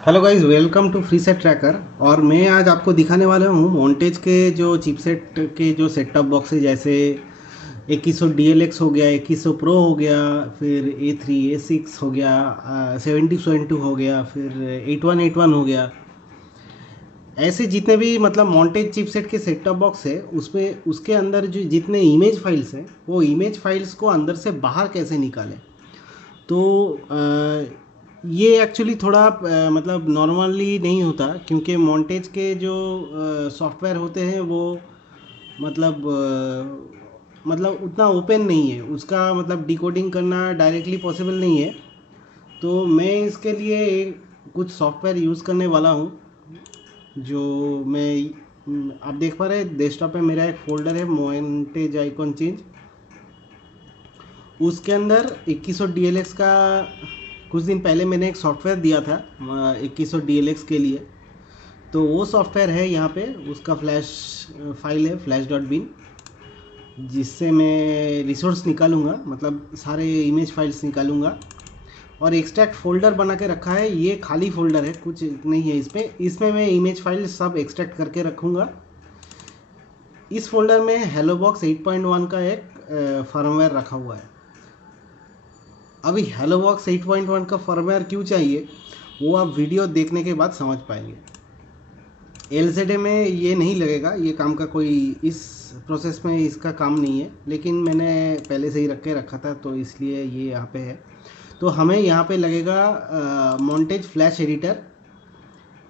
Hello guys, welcome to free set tracker. और मैं आज आपको दिखाने वाला हूँ मोंटेज के जो चिपसेट के जो सेट टॉप बॉक्स है, जैसे 2100 DLX हो गया, 2100 प्रो हो गया, फिर A3 A6 हो गया, 7072 हो गया, फिर 8181 हो गया। ऐसे जितने भी मतलब मोंटेज चिपसेट के सेट टॉप बॉक्स है, उसमें उसके अंदर जो जितने इमेज फाइल्स हैं, वो इमेज फाइल्स को अंदर से बाहर कैसे निकालें। तो ये एक्चुअली थोड़ा मतलब नॉर्मली नहीं होता, क्योंकि मोंटेज के जो सॉफ्टवेयर होते हैं वो मतलब मतलब उतना ओपन नहीं है, उसका मतलब डिकोडिंग करना डायरेक्टली पॉसिबल नहीं है। तो मैं इसके लिए कुछ सॉफ्टवेयर यूज़ करने वाला हूँ, जो मैं आप देख पा रहे हैं डेस्कटॉप पे मेरा एक फ़ोल्डर है मोंटेज आइकॉन चेंज। उसके अंदर 2100 DLX का कुछ दिन पहले मैंने एक सॉफ्टवेयर दिया था 2100 DLX के लिए। तो वो सॉफ्टवेयर है यहाँ पे, उसका फ्लैश फाइल है फ्लैश डॉट बिन, जिससे मैं रिसोर्स निकालूंगा, मतलब सारे इमेज फाइल्स निकालूंगा। और एक्सट्रैक्ट फोल्डर बना के रखा है, ये खाली फोल्डर है, कुछ नहीं है इसमें। इसमें मैं इमेज फाइल सब एक्सट्रैक्ट करके रखूँगा। इस फोल्डर में हेलो बॉक्स 8.1 का एक फर्मवेयर रखा हुआ है। अभी हेलो बॉक्स 8.1 का फर्मवेयर क्यों चाहिए, वो आप वीडियो देखने के बाद समझ पाएंगे। LCD में ये नहीं लगेगा, ये काम का कोई इस प्रोसेस में इसका काम नहीं है, लेकिन मैंने पहले से ही रख के रखा था तो इसलिए ये यहाँ पे है। तो हमें यहाँ पे लगेगा मोंटेज फ्लैश एडिटर,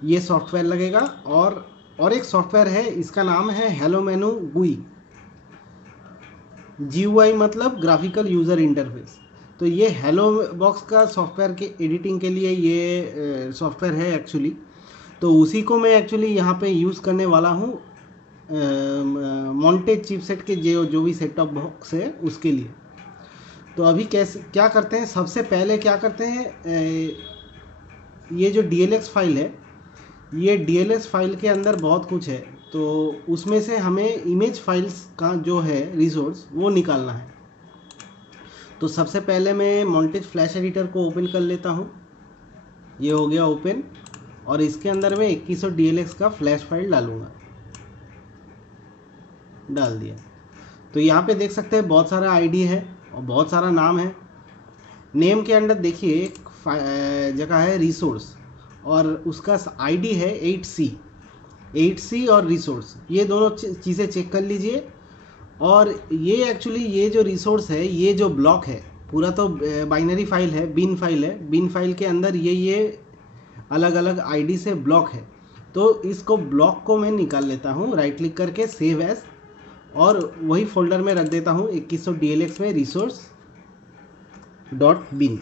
ये सॉफ्टवेयर लगेगा। और एक सॉफ्टवेयर है, इसका नाम है हेलो मेनू गुई। GUI मतलब ग्राफिकल यूज़र इंटरफेस। तो ये हेलो बॉक्स का सॉफ्टवेयर के एडिटिंग के लिए ये सॉफ्टवेयर है एक्चुअली। तो उसी को मैं एक्चुअली यहाँ पे यूज़ करने वाला हूँ मोंटेज चिपसेट के जो जो भी सेट टॉप बॉक्स है उसके लिए। तो अभी कैसे क्या करते हैं, सबसे पहले क्या करते हैं, ये जो DLX फाइल है, ये DLX फाइल के अंदर बहुत कुछ है। तो उसमें से हमें इमेज फाइल्स का जो है रिसोर्स वो निकालना है। तो सबसे पहले मैं मोंटेज फ्लैश एडिटर को ओपन कर लेता हूँ। ये हो गया ओपन, और इसके अंदर मैं 2100 DLX का फ्लैश फाइल डालूँगा। डाल दिया। तो यहाँ पे देख सकते हैं बहुत सारा आईडी है और बहुत सारा नाम है। नेम के अंदर देखिए एक जगह है रिसोर्स, और उसका आईडी है 8C और रिसोर्स, ये दोनों चीज़ें चेक कर लीजिए। और ये एक्चुअली ये जो रिसोर्स है, ये जो ब्लॉक है, पूरा तो बाइनरी फाइल है, बिन फाइल है। बिन फाइल के अंदर ये अलग अलग आईडी से ब्लॉक है। तो इसको ब्लॉक को मैं निकाल लेता हूँ राइट क्लिक करके सेव एज, और वही फोल्डर में रख देता हूँ 2100 DLX में रिसोर्स डॉट बिन।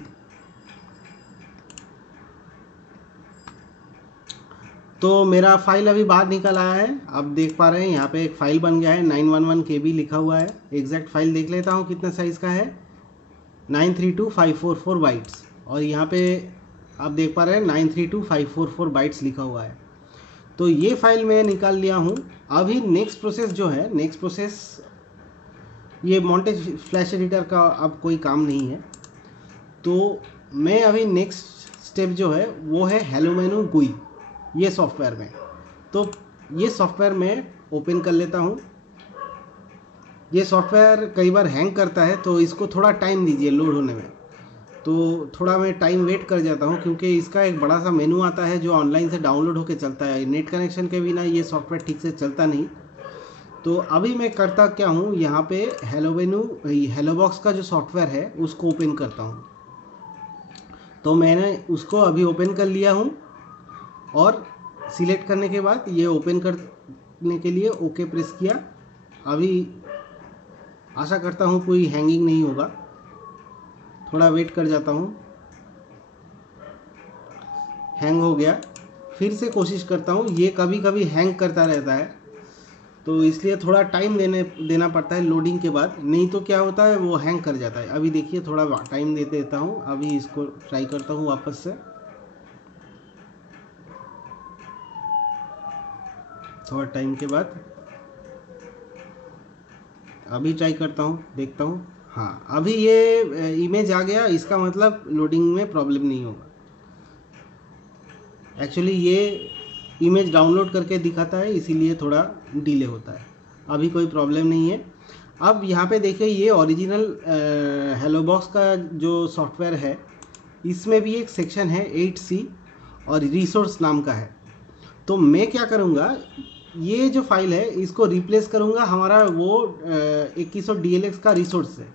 तो मेरा फाइल अभी बाहर निकल आया है, आप देख पा रहे हैं यहाँ पे एक फ़ाइल बन गया है, 911 KB लिखा हुआ है। एग्जैक्ट फाइल देख लेता हूँ कितना साइज़ का है, 932544 बाइट्स। और यहाँ पे आप देख पा रहे हैं 932544 बाइट्स लिखा हुआ है। तो ये फाइल मैं निकाल लिया हूँ। अभी नेक्स्ट प्रोसेस जो है, नेक्स्ट प्रोसेस ये मोंटेज फ्लैश एडिटर का अब कोई काम नहीं है। तो मैं अभी नेक्स्ट स्टेप जो है वो है हेलो मेनू गुई, ये सॉफ्टवेयर में। तो ये सॉफ्टवेयर मैं ओपन कर लेता हूँ। ये सॉफ्टवेयर कई बार हैंग करता है, तो इसको थोड़ा टाइम दीजिए लोड होने में। तो थोड़ा मैं टाइम वेट कर जाता हूँ, क्योंकि इसका एक बड़ा सा मेनू आता है जो ऑनलाइन से डाउनलोड होकर चलता है। नेट कनेक्शन के बिना ये सॉफ्टवेयर ठीक से चलता नहीं। तो अभी मैं करता क्या हूँ, यहाँ पे हेलो मेनू हेलो बॉक्स का जो सॉफ्टवेयर है उसको ओपन करता हूँ। तो मैंने उसको अभी ओपन कर लिया हूँ, और सिलेक्ट करने के बाद ये ओपन करने के लिए ओके प्रेस किया। अभी आशा करता हूँ कोई हैंगिंग नहीं होगा, थोड़ा वेट कर जाता हूँ। हैंग हो गया, फिर से कोशिश करता हूँ। ये कभी कभी हैंग करता रहता है, तो इसलिए थोड़ा टाइम देना पड़ता है लोडिंग के बाद, नहीं तो क्या होता है वो हैंग कर जाता है। अभी देखिए थोड़ा टाइम दे देता हूँ, अभी इसको ट्राई करता हूँ वापस से। थोड़ा टाइम के बाद अभी ट्राई करता हूँ, देखता हूँ। हाँ, अभी ये इमेज आ गया, इसका मतलब लोडिंग में प्रॉब्लम नहीं होगा। एक्चुअली ये इमेज डाउनलोड करके दिखाता है, इसीलिए थोड़ा डिले होता है। अभी कोई प्रॉब्लम नहीं है। अब यहाँ पे देखिए ये ओरिजिनल हेलो बॉक्स का जो सॉफ्टवेयर है, इसमें भी एक सेक्शन है 8C और रिसोर्स नाम का है। तो मैं क्या करूँगा, ये जो फाइल है इसको रिप्लेस करूँगा हमारा वो 2100 DLX का रिसोर्स है।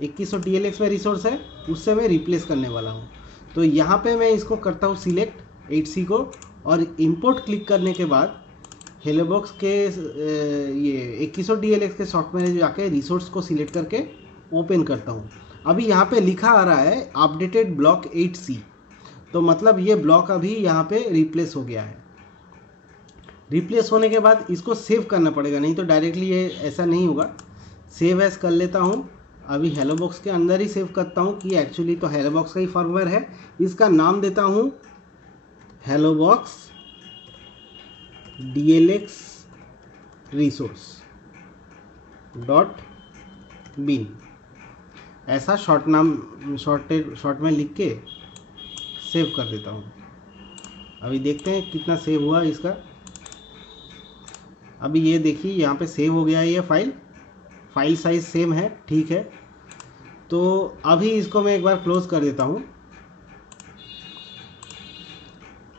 2100 DLX में रिसोर्स है, उससे मैं रिप्लेस करने वाला हूँ। तो यहाँ पे मैं इसको करता हूँ सिलेक्ट 8C को, और इंपोर्ट क्लिक करने के बाद हेलो बॉक्स के ये 2100 DLX के सॉफ्टवेयर जाके रिसोर्स को सिलेक्ट करके ओपन करता हूँ। अभी यहाँ पे लिखा आ रहा है अपडेटेड ब्लॉक 8C, तो मतलब ये ब्लॉक अभी यहाँ पे रिप्लेस हो गया है। रिप्लेस होने के बाद इसको सेव करना पड़ेगा, नहीं तो डायरेक्टली ये ऐसा नहीं होगा। सेव एज कर लेता हूँ। अभी हेलो बॉक्स के अंदर ही सेव करता हूँ कि एक्चुअली तो हेलो बॉक्स का ही फर्मवेयर है। इसका नाम देता हूँ hello box DLX resource .bin, ऐसा शॉर्ट में लिख के सेव कर देता हूँ। अभी देखते हैं कितना सेव हुआ इसका। अभी ये देखिए यहाँ पे सेव हो गया है ये फाइल साइज सेम है, ठीक है। तो अभी इसको मैं एक बार क्लोज कर देता हूँ।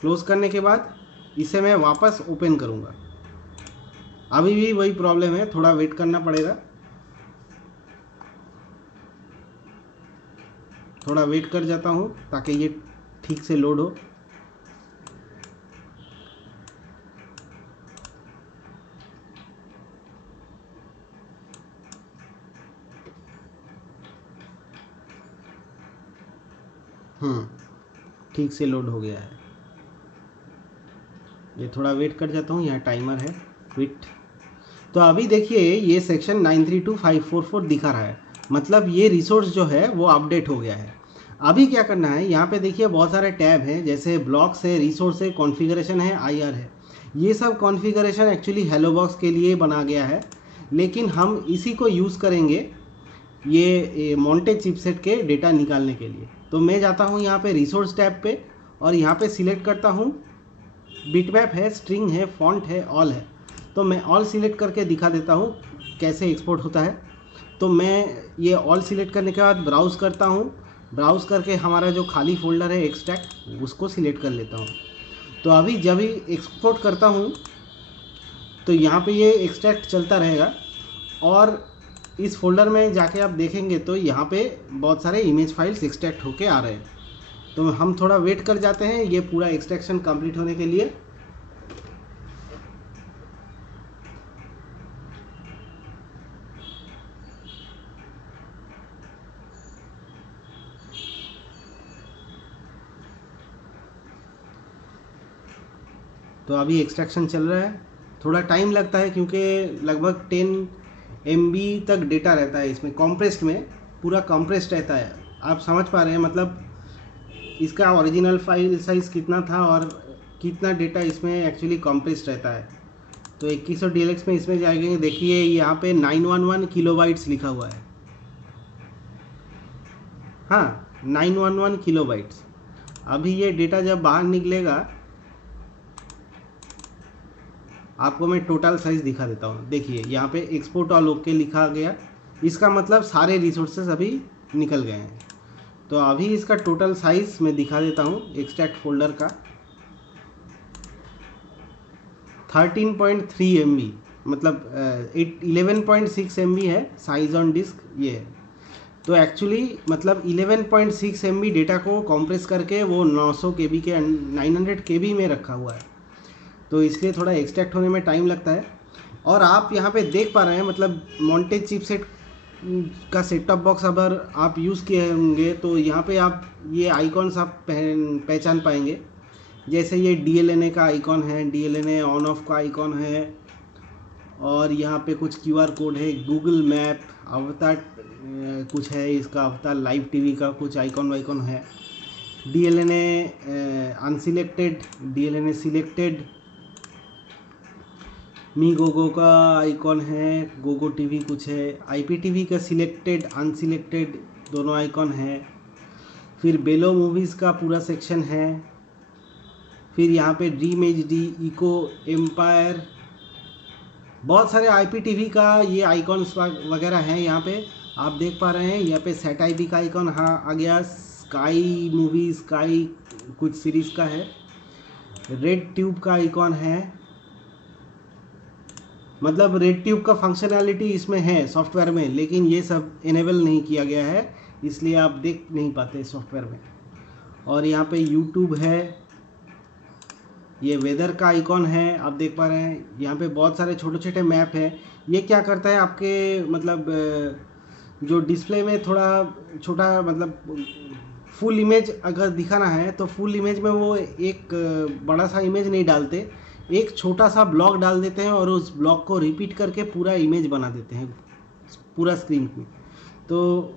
क्लोज करने के बाद इसे मैं वापस ओपन करूँगा। अभी भी वही प्रॉब्लम है, थोड़ा वेट करना पड़ेगा। थोड़ा वेट कर जाता हूँ ताकि ये ठीक से लोड हो। ठीक से लोड हो गया है। ये थोड़ा वेट कर जाता हूँ, यहाँ टाइमर है क्विट। तो अभी देखिए ये सेक्शन 932544 दिखा रहा है, मतलब ये रिसोर्स जो है वो अपडेट हो गया है। अभी क्या करना है, यहाँ पे देखिए बहुत सारे टैब हैं, जैसे ब्लॉक्स है, रिसोर्स है, कॉन्फ़िगरेशन है, IR है। ये सब कॉन्फ़िगरेशन एक्चुअली हेलो बॉक्स के लिए बना गया है, लेकिन हम इसी को यूज़ करेंगे ये मॉन्टेज चिपसेट के डेटा निकालने के लिए। तो मैं जाता हूँ यहाँ पे रिसोर्स टैब पे, और यहाँ पे सिलेक्ट करता हूँ बिटमैप है, स्ट्रिंग है, फॉन्ट है, ऑल है। तो मैं ऑल सिलेक्ट करके दिखा देता हूँ कैसे एक्सपोर्ट होता है। तो मैं ये ऑल सिलेक्ट करने के बाद ब्राउज़ करता हूँ। ब्राउज़ करके हमारा जो खाली फोल्डर है एक्सट्रैक्ट, उसको सिलेक्ट कर लेता हूँ। तो अभी जब ही एक्सपोर्ट करता हूँ तो यहाँ पे ये एक्सट्रैक्ट चलता रहेगा, और इस फोल्डर में जाके आप देखेंगे तो यहाँ पे बहुत सारे इमेज फाइल्स एक्सट्रैक्ट होके आ रहे हैं। तो हम थोड़ा वेट कर जाते हैं ये पूरा एक्सट्रैक्शन कंप्लीट होने के लिए। तो अभी एक्सट्रैक्शन चल रहा है, थोड़ा टाइम लगता है क्योंकि लगभग 10 MB तक डेटा रहता है इसमें। कॉम्प्रेस्ड में पूरा कॉम्प्रेस्ड रहता है। आप समझ पा रहे हैं मतलब इसका ओरिजिनल फाइल साइज़ कितना था और कितना डेटा इसमें एक्चुअली कॉम्प्रेस्ड रहता है। तो 2100 DLX में इसमें जाएंगे, देखिए यहाँ पे 911 किलोबाइट्स लिखा हुआ है। हाँ, 911 किलोबाइट्स। अभी ये डेटा जब बाहर निकलेगा आपको मैं टोटल साइज़ दिखा देता हूँ। देखिए यहाँ पे एक्सपोर्ट ऑल ओके लिखा गया, इसका मतलब सारे रिसोर्सेज अभी निकल गए हैं। तो अभी इसका टोटल साइज़ मैं दिखा देता हूँ एक्सट्रैक्ट फोल्डर का। 13.3 MB, मतलब 11.6 MB है साइज ऑन डिस्क ये है। तो एक्चुअली मतलब 11.6 MB डेटा को कॉम्प्रेस करके वो 900 KB के 900 KB में रखा हुआ है। तो इसलिए थोड़ा एक्सट्रैक्ट होने में टाइम लगता है। और आप यहाँ पे देख पा रहे हैं मतलब मॉन्टेज चिपसेट का सेट टॉप बॉक्स अगर आप यूज़ किए होंगे तो यहाँ पे आप ये आइकॉन्स आप पहचान पाएंगे। जैसे ये DLNA का आइकॉन है, DLNA ऑन ऑफ का आइकॉन है, और यहाँ पे कुछ QR कोड है, गूगल मैप, अवतार कुछ है, इसका अवतार लाइव TV का कुछ आइकॉन वाइकॉन है, DLNA अनसिलेक्टेड, DLNA सिलेक्टेड, मी गोगो का आइकॉन है, गोगो TV कुछ है, IPTV का सिलेक्टेड अनसिलेक्टेड दोनों आइकॉन है। फिर बेलो मूवीज़ का पूरा सेक्शन है, फिर यहाँ पे ड्रीम HD, इको, एम्पायर, बहुत सारे IPTV का ये आइकॉन्स वगैरह हैं यहाँ पे आप देख पा रहे हैं। यहाँ पे सेट IP का आइकॉन हाँ आ गया, स्काई मूवी, स्काई कुछ सीरीज़ का है, रेड ट्यूब का आइकॉन है, मतलब रेड ट्यूब का फंक्शनैलिटी इसमें है सॉफ्टवेयर में, लेकिन ये सब इनेबल नहीं किया गया है, इसलिए आप देख नहीं पाते सॉफ्टवेयर में। और यहाँ पे यूट्यूब है, ये वेदर का आइकॉन है आप देख पा रहे हैं। यहाँ पे बहुत सारे छोटे छोटे मैप हैं। ये क्या करता है आपके मतलब जो डिस्प्ले में थोड़ा छोटा मतलब फुल इमेज अगर दिखाना है तो फुल इमेज में वो एक बड़ा सा इमेज नहीं डालते, एक छोटा सा ब्लॉक डाल देते हैं और उस ब्लॉक को रिपीट करके पूरा इमेज बना देते हैं पूरा स्क्रीन में। तो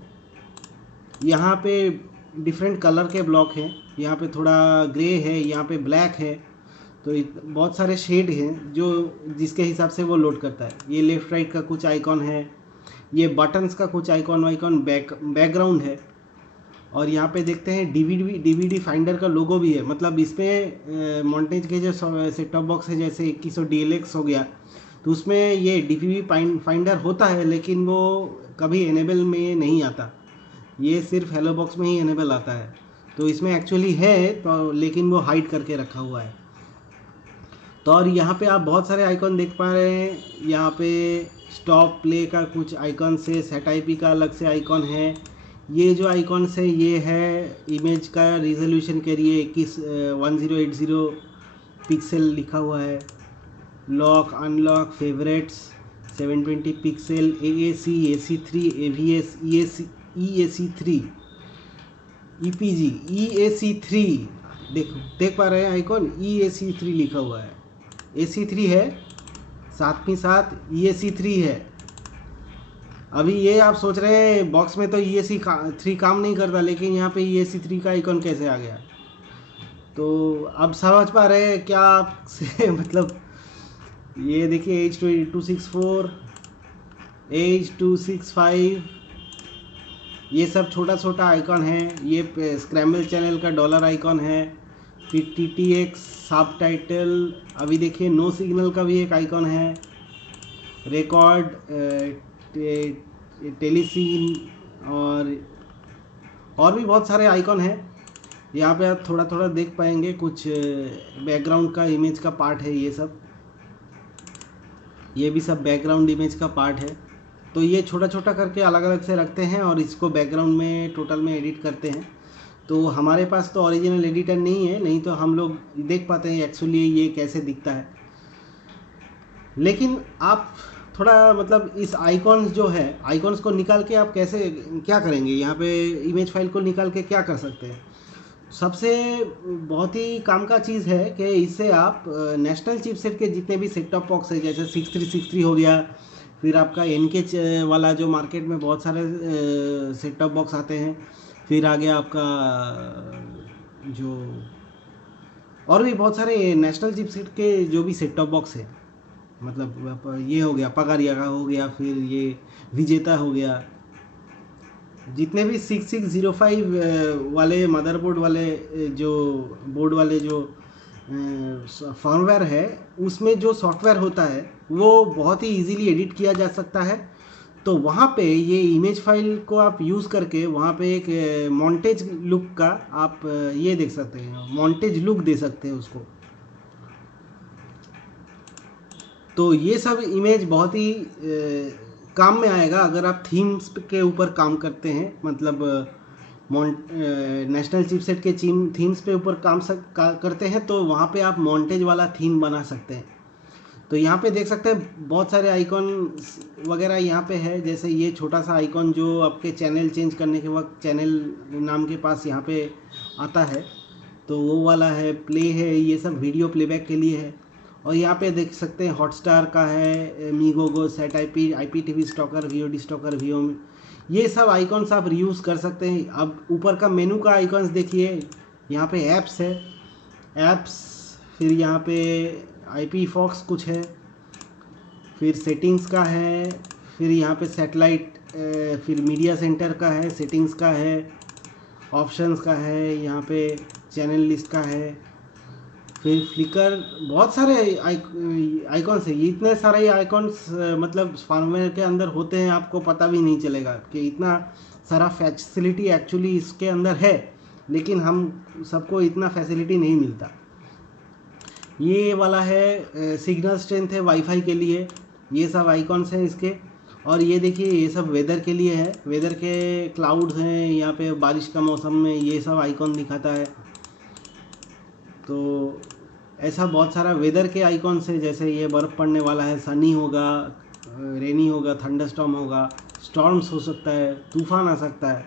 यहाँ पे डिफरेंट कलर के ब्लॉक हैं, यहाँ पे थोड़ा ग्रे है, यहाँ पे ब्लैक है, तो बहुत सारे शेड हैं जो जिसके हिसाब से वो लोड करता है। ये लेफ़्ट राइट का कुछ आइकॉन है, ये बटन्स का कुछ आइकॉन वाइकॉन, बैकग्राउंड है। और यहाँ पे देखते हैं DVD फाइंडर का लोगो भी है, मतलब इसमें मॉन्टेज के जो सेट टॉप बॉक्स है जैसे 2100 DLX हो गया, तो उसमें ये DVD फाइंडर होता है, लेकिन वो कभी इनेबल में नहीं आता, ये सिर्फ हेलो बॉक्स में ही इनेबल आता है। तो इसमें एक्चुअली है तो, लेकिन वो हाइड करके रखा हुआ है। तो और यहाँ पे आप बहुत सारे आइकॉन देख पा रहे हैं। यहाँ पे स्टॉप प्ले का कुछ आइकॉन से, सेट IP का अलग से आइकॉन है। ये जो आइकॉन से ये है इमेज का रिजोल्यूशन के लिए 1080 पिक्सल लिखा हुआ है। Lock unlock favourites 720 pixel, AAC, AC3, AVS, EAC3, EPG, EAC3 देख पा रहे हैं आइकॉन, EAC3 लिखा हुआ है, AC3 है, साथ ही साथ EAC3 है। अभी ये आप सोच रहे हैं बॉक्स में तो EAC3 काम नहीं करता, लेकिन यहाँ पे EAC3 का आइकॉन कैसे आ गया। तो अब समझ पा रहे हैं क्या आपसे मतलब ये देखिए H264, H265, ये सब छोटा छोटा आइकॉन है। ये स्क्रैम्बल चैनल का डॉलर आइकॉन है। फिर TTX सब टाइटल, अभी देखिए नो सिग्नल का भी एक आइकॉन है। रिकॉर्ड, टेलीसीन और भी बहुत सारे आइकॉन हैं। यहाँ पे आप थोड़ा थोड़ा देख पाएंगे, कुछ बैकग्राउंड का इमेज का पार्ट है, ये भी सब बैकग्राउंड इमेज का पार्ट है। तो ये छोटा छोटा करके अलग अलग से रखते हैं और इसको बैकग्राउंड में टोटल में एडिट करते हैं। तो हमारे पास तो ओरिजिनल एडिटर नहीं है, नहीं तो हम लोग देख पाते हैं एक्चुअली ये कैसे दिखता है। लेकिन आप थोड़ा मतलब इस आइकॉन्स जो है, आइकॉन्स को निकाल के आप कैसे क्या करेंगे, यहाँ पे इमेज फाइल को निकाल के क्या कर सकते हैं। सबसे बहुत ही काम का चीज़ है कि इससे आप नेशनल चिपसेट के जितने भी सेट टॉप बॉक्स है, जैसे 6363 हो गया, फिर आपका NK वाला जो मार्केट में बहुत सारे सेट टॉप बॉक्स आते हैं, फिर आ गया आपका जो और भी बहुत सारे नेशनल चिपसेट के जो भी सेट टॉप बॉक्स है, मतलब ये हो गया पगारिया का हो गया, फिर ये विजेता हो गया, जितने भी 6605 वाले मदरबोर्ड वाले जो बोर्ड वाले जो फर्मवेयर है, उसमें जो सॉफ्टवेयर होता है वो बहुत ही इजीली एडिट किया जा सकता है। तो वहाँ पे ये इमेज फाइल को आप यूज़ करके वहाँ पे एक मॉन्टेज लुक का आप ये देख सकते हैं, मॉन्टेज लुक दे सकते हैं उसको। तो ये सब इमेज बहुत ही काम में आएगा अगर आप थीम्स के ऊपर काम करते हैं, मतलब नेशनल चिपसेट के थीम्स पे ऊपर काम करते हैं, तो वहाँ पे आप मॉन्टेज वाला थीम बना सकते हैं। तो यहाँ पे देख सकते हैं बहुत सारे आइकॉन वगैरह यहाँ पे है, जैसे ये छोटा सा आइकॉन जो आपके चैनल चेंज करने के वक्त चैनल नाम के पास यहाँ पे आता है, तो वो वाला है। प्ले है, ये सब वीडियो प्लेबैक के लिए है। और यहाँ पे देख सकते हैं हॉटस्टार का है, Megogo, set IPTV stalker, VOD stalker, ये सब आइकॉन्स आप रीयूज़ कर सकते हैं। अब ऊपर का मेनू का आइकॉन्स देखिए, यहाँ पे ऐप्स है, ऐप्स, फिर यहाँ पे IP फॉक्स कुछ है, फिर सेटिंग्स का है, फिर यहाँ पे सैटेलाइट, फिर मीडिया सेंटर का है, सेटिंग्स का है, ऑप्शंस का है, यहाँ पे चैनल लिस्ट का है, फिर फ्लिकर, बहुत सारे आइकॉन्स है। इतने सारे आइकॉन्स मतलब फर्मवेयर के अंदर होते हैं, आपको पता भी नहीं चलेगा कि इतना सारा फैसिलिटी एक्चुअली इसके अंदर है, लेकिन हम सबको इतना फैसिलिटी नहीं मिलता। ये वाला है सिग्नल स्ट्रेंथ है वाईफाई के लिए, ये सब आइकॉन्स हैं इसके। और ये देखिए ये सब वेदर के लिए है, वेदर के क्लाउड्स हैं यहाँ पे, बारिश का मौसम में ये सब आइकॉन दिखाता है। तो ऐसा बहुत सारा वेदर के आइकॉन्स है, जैसे ये बर्फ़ पड़ने वाला है, सनी होगा, रेनी होगा, थंडरस्टॉर्म होगा, स्टॉर्म्स हो सकता है, तूफान आ सकता है।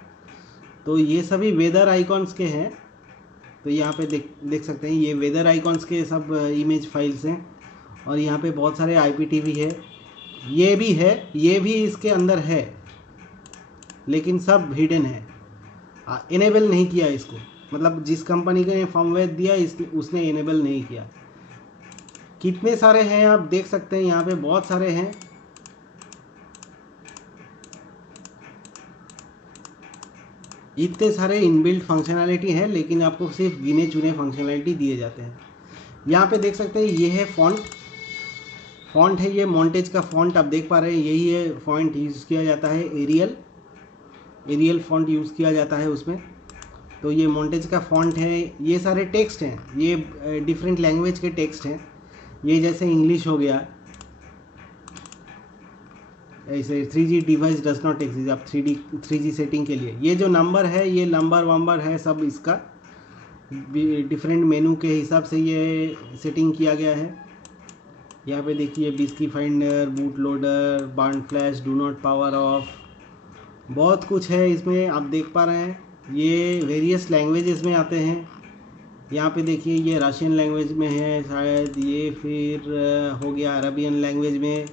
तो ये सभी वेदर आइकॉन्स के हैं। तो यहाँ पे देख सकते हैं ये वेदर आइकॉन्स के सब इमेज फाइल्स हैं। और यहाँ पे बहुत सारे IPTV है, ये भी है, ये भी इसके अंदर है, लेकिन सब हिडन है, इनेबल नहीं किया इसको। मतलब जिस कंपनी ने फर्मवेयर दिया उसने इनेबल नहीं किया। कितने सारे हैं आप देख सकते हैं, यहाँ पे बहुत सारे हैं। इतने सारे इनबिल्ट फंक्शनैलिटी है, लेकिन आपको सिर्फ गिने चुने फंक्शनैलिटी दिए जाते हैं। यहाँ पे देख सकते हैं ये है फॉन्ट है, ये मॉन्टेज का फॉन्ट आप देख पा रहे हैं, यही है फॉन्ट यूज़ किया जाता है, एरियल फॉन्ट यूज़ किया जाता है उसमें। तो ये मॉन्टेज का फॉन्ट है। ये सारे टेक्स्ट हैं, ये डिफरेंट लैंग्वेज के टेक्स्ट हैं। ये जैसे इंग्लिश हो गया, ऐसे 3G device does not exist, आप 3G सेटिंग के लिए ये जो नंबर है, ये नंबर है, सब इसका डिफरेंट मेनू के हिसाब से ये सेटिंग किया गया है। यहाँ पे देखिए बिस्की finder, boot loader, burn flash, do not power off, बहुत कुछ है इसमें, आप देख पा रहे हैं। ये वेरियस लैंग्वेजेस में आते हैं। यहाँ पे देखिए ये रशियन लैंग्वेज में है शायद, ये फिर हो गया अरबियन लैंग्वेज में,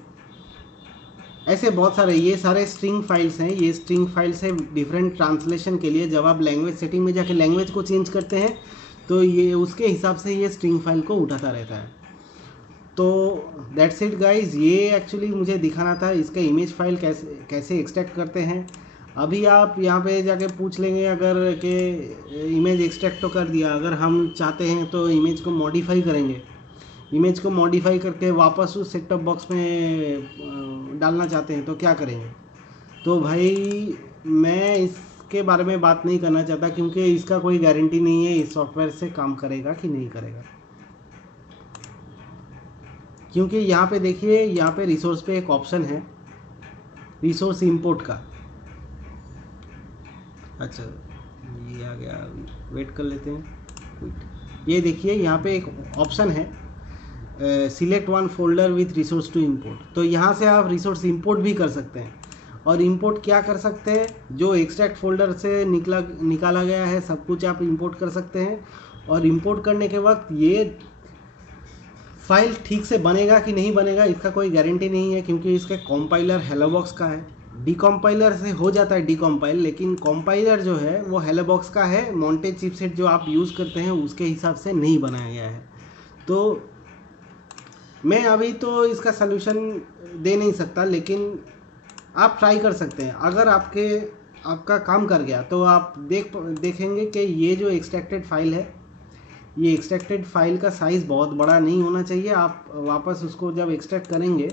ऐसे बहुत सारे। ये सारे स्ट्रिंग फाइल्स हैं, ये स्ट्रिंग फाइल्स है डिफरेंट ट्रांसलेशन के लिए। जब आप लैंग्वेज सेटिंग में जाके लैंग्वेज को चेंज करते हैं तो ये उसके हिसाब से ये स्ट्रिंग फाइल को उठाता रहता है। तो दैट्स इट गाइज, ये एक्चुअली मुझे दिखाना था इसका इमेज फाइल कैसे एक्सट्रैक्ट करते हैं। अभी आप यहाँ पे जाके पूछ लेंगे अगर कि इमेज एक्सट्रैक्ट तो कर दिया, अगर हम चाहते हैं तो इमेज को मॉडिफाई करेंगे, इमेज को मॉडिफाई करके वापस उस सेट टॉप बॉक्स में डालना चाहते हैं तो क्या करेंगे। तो भाई मैं इसके बारे में बात नहीं करना चाहता, क्योंकि इसका कोई गारंटी नहीं है इस सॉफ्टवेयर से काम करेगा कि नहीं करेगा। क्योंकि यहाँ पे देखिए, यहाँ पे रिसोर्स पे एक ऑप्शन है रिसोर्स इंपोर्ट का। अच्छा ये आ गया, वेट कर लेते हैं। ये देखिए यहाँ पे एक ऑप्शन है select one folder with resource to import. तो यहाँ से आप रिसोर्स इंपोर्ट भी कर सकते हैं। और इंपोर्ट क्या कर सकते हैं, जो एक्सट्रैक्ट फोल्डर से निकाला गया है सब कुछ आप इंपोर्ट कर सकते हैं। और इंपोर्ट करने के वक्त ये फाइल ठीक से बनेगा कि नहीं बनेगा इसका कोई गारंटी नहीं है, क्योंकि इसके कॉम्पाइलर हेलोबॉक्स का है। डिकम्पाइलर से हो जाता है डिकम्पाइल, लेकिन कॉम्पाइलर जो है वो हेलोबॉक्स का है। मॉन्टेज चिपसेट जो आप यूज़ करते हैं उसके हिसाब से नहीं बनाया गया है। तो मैं अभी तो इसका सलूशन दे नहीं सकता, लेकिन आप ट्राई कर सकते हैं। अगर आपका काम कर गया तो आप देखेंगे कि ये जो एक्सट्रैक्टेड फाइल है, ये एक्सट्रैक्टेड फाइल का साइज़ बहुत बड़ा नहीं होना चाहिए। आप वापस उसको जब एक्सट्रैक्ट करेंगे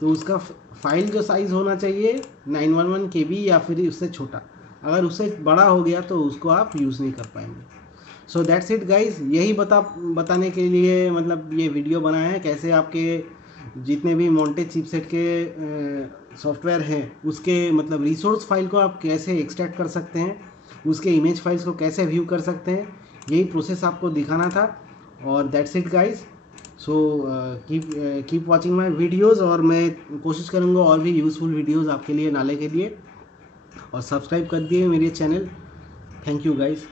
तो उसका फाइल जो साइज़ होना चाहिए 911 KB या फिर उससे छोटा। अगर उससे बड़ा हो गया तो उसको आप यूज़ नहीं कर पाएंगे। सो दैट्स इट गाइज, यही बताने के लिए मतलब ये वीडियो बनाया है, कैसे आपके जितने भी मॉन्टेज चिपसेट के सॉफ्टवेयर हैं उसके मतलब रिसोर्स फाइल को आप कैसे एक्सट्रैक्ट कर सकते हैं, उसके इमेज फाइल्स को कैसे व्यू कर सकते हैं, यही प्रोसेस आपको दिखाना था। और that's it guys, so keep watching my videos, और मैं कोशिश करूँगा और भी यूज़फुल वीडियोस आपके लिए डालने के लिए। और सब्सक्राइब कर दिए मेरे चैनल। Thank you guys.